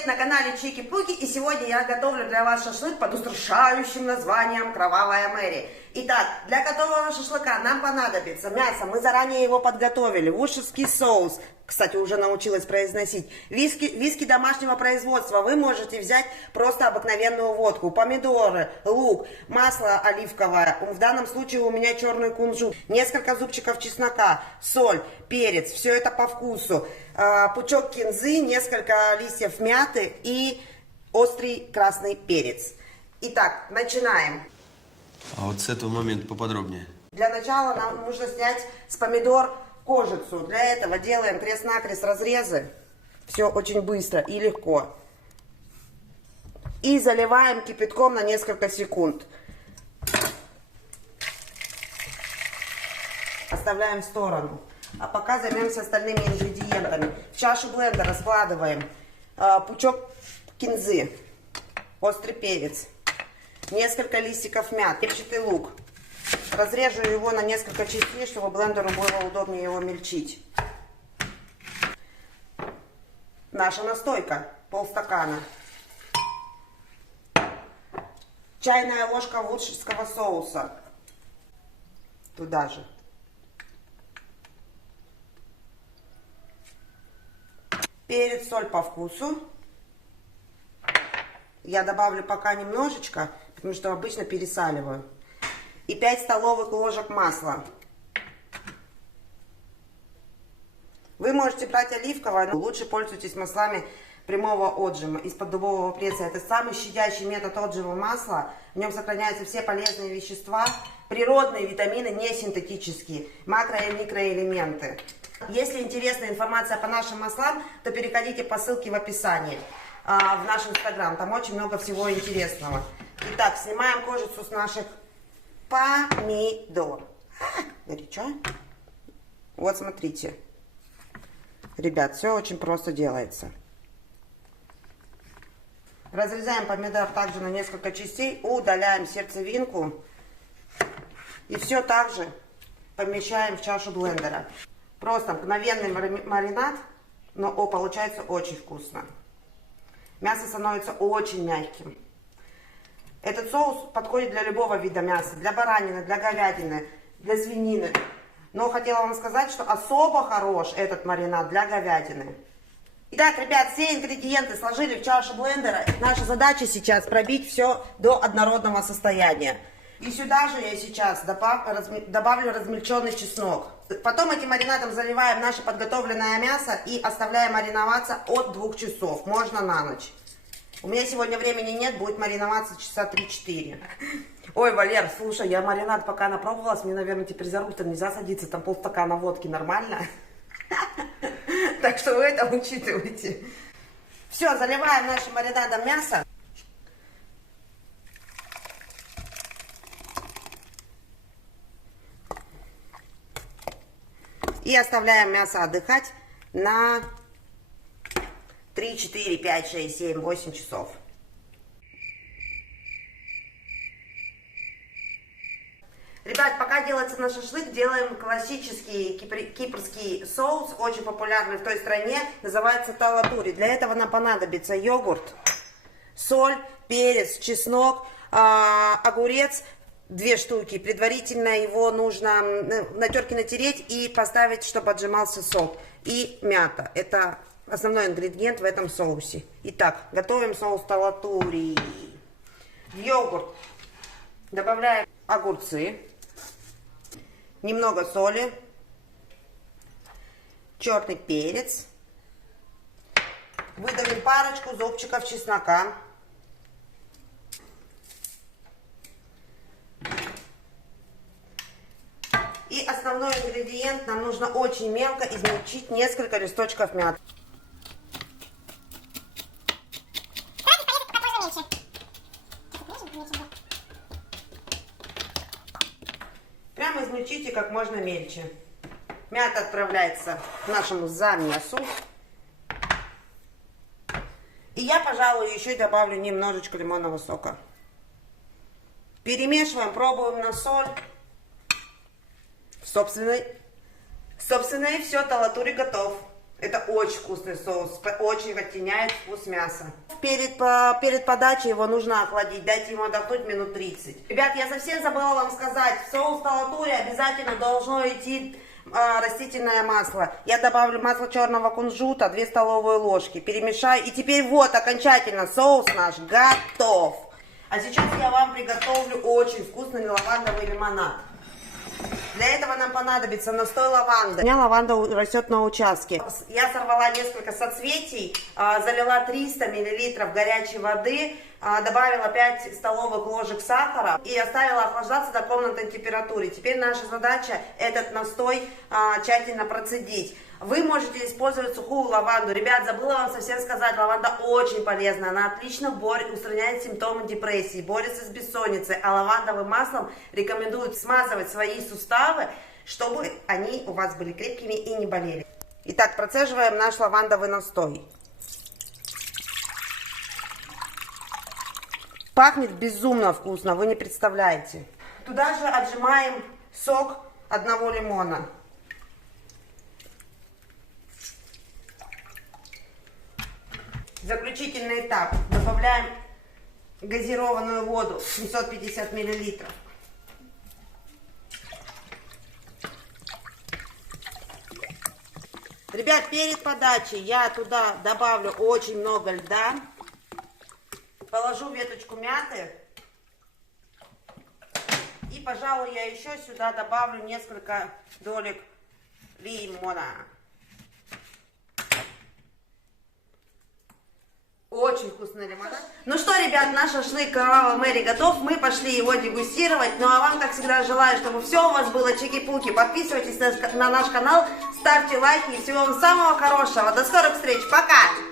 привет! На канале Чики-Пуки, и сегодня я готовлю для вас шашлык под устрашающим названием «Кровавая Мэри». Итак, для готового шашлыка нам понадобится мясо, мы заранее его подготовили, вушевский соус, кстати, уже научилась произносить, виски домашнего производства, вы можете взять просто обыкновенную водку, помидоры, лук, масло оливковое, в данном случае у меня черный кунжут, несколько зубчиков чеснока, соль, перец, все это по вкусу, пучок кинзы, несколько листьев мяты и острый красный перец. Итак, начинаем. А вот с этого момента поподробнее. Для начала нам нужно снять с помидор кожицу. Для этого делаем крест-накрест разрезы. Все очень быстро и легко. И заливаем кипятком на несколько секунд. Оставляем в сторону. А пока займемся остальными ингредиентами. В чашу блендера складываем пучок кинзы, острый перец, несколько листиков мяты, репчатый лук. Разрежу его на несколько частей, чтобы блендеру было удобнее его мельчить. Наша настойка, полстакана. Чайная ложка вушевского соуса. Туда же. Перец, соль по вкусу. Я добавлю пока немножечко, потому что обычно пересаливаю. И 5 столовых ложек масла. Вы можете брать оливковое, но лучше пользуйтесь маслами прямого отжима из-под дубового пресса. Это самый щадящий метод отжима масла. В нем сохраняются все полезные вещества, природные витамины, не синтетические, макро- и микроэлементы. Если интересна информация по нашим маслам, то переходите по ссылке в описании в наш инстаграм. Там очень много всего интересного. Итак, снимаем кожицу с наших помидор. Горячо. Вот смотрите. Ребят, все очень просто делается. Разрезаем помидор также на несколько частей. Удаляем сердцевинку. И все также помещаем в чашу блендера. Просто мгновенный маринад, но получается очень вкусно. Мясо становится очень мягким. Этот соус подходит для любого вида мяса, для баранины, для говядины, для свинины. Но хотела вам сказать, что особо хорош этот маринад для говядины. Итак, ребят, все ингредиенты сложили в чашу блендера. Наша задача сейчас пробить все до однородного состояния. И сюда же я сейчас добавлю размельченный чеснок. Потом этим маринадом заливаем наше подготовленное мясо и оставляем мариноваться от 2 часов. Можно на ночь. У меня сегодня времени нет, будет мариноваться часа 3-4. Ой, Валер, слушай, я маринад пока напробовалась, мне, наверное, теперь за руль-то нельзя садиться, там полстакана водки, нормально? Так что вы это учитывайте. Все, заливаем нашим маринадом мясо. И оставляем мясо отдыхать на 3, 4, 5, 6, 7, 8 часов. Ребят, пока делается наш шашлык, делаем классический кипрский соус, очень популярный в той стране, называется талатури. Для этого нам понадобится йогурт, соль, перец, чеснок, огурец, 2 штуки. Предварительно его нужно на терке натереть и поставить, чтобы отжимался сок. И мята. Это основной ингредиент в этом соусе. Итак, готовим соус талатури. В йогурт добавляем огурцы, немного соли, черный перец, выдавим парочку зубчиков чеснока. И основной ингредиент нам нужно очень мелко измельчить несколько листочков мяты. Прямо измельчите как можно мельче. Мята отправляется к нашему замесу. И я, пожалуй, еще добавлю немножечко лимонного сока. Перемешиваем, пробуем на соль. Собственно, и все, талатури готов. Это очень вкусный соус, очень оттеняет вкус мяса. Перед подачей его нужно охладить, дайте ему отдохнуть минут 30. Ребят, я совсем забыла вам сказать, в соус талатури обязательно должно идти растительное масло. Я добавлю масло черного кунжута, 2 столовые ложки, перемешаю. И теперь вот, окончательно, соус наш готов. А сейчас я вам приготовлю очень вкусный лавандовый лимонад. Для этого нам понадобится настой лаванды. У меня лаванда растет на участке. Я сорвала несколько соцветий, залила 300 мл горячей воды, добавила 5 столовых ложек сахара и оставила охлаждаться до комнатной температуры. Теперь наша задача этот настой тщательно процедить. Вы можете использовать сухую лаванду. Ребят, забыла вам совсем сказать, лаванда очень полезна. Она отлично устраняет симптомы депрессии, борется с бессонницей. А лавандовым маслом рекомендуют смазывать свои суставы, чтобы они у вас были крепкими и не болели. Итак, процеживаем наш лавандовый настой. Пахнет безумно вкусно, вы не представляете. Туда же отжимаем сок 1 лимона. Заключительный этап. Добавляем газированную воду 750 мл. Ребят, перед подачей я туда добавлю очень много льда. Положу веточку мяты. И, пожалуй, я еще сюда добавлю несколько долек лимона. Очень вкусный лимонад. Ну что, ребят, наш шашлык Кровавая Мэри готов. Мы пошли его дегустировать. Ну а вам, как всегда, желаю, чтобы все у вас было чики-пуки. Подписывайтесь на наш канал, ставьте лайки. И всего вам самого хорошего. До скорых встреч. Пока!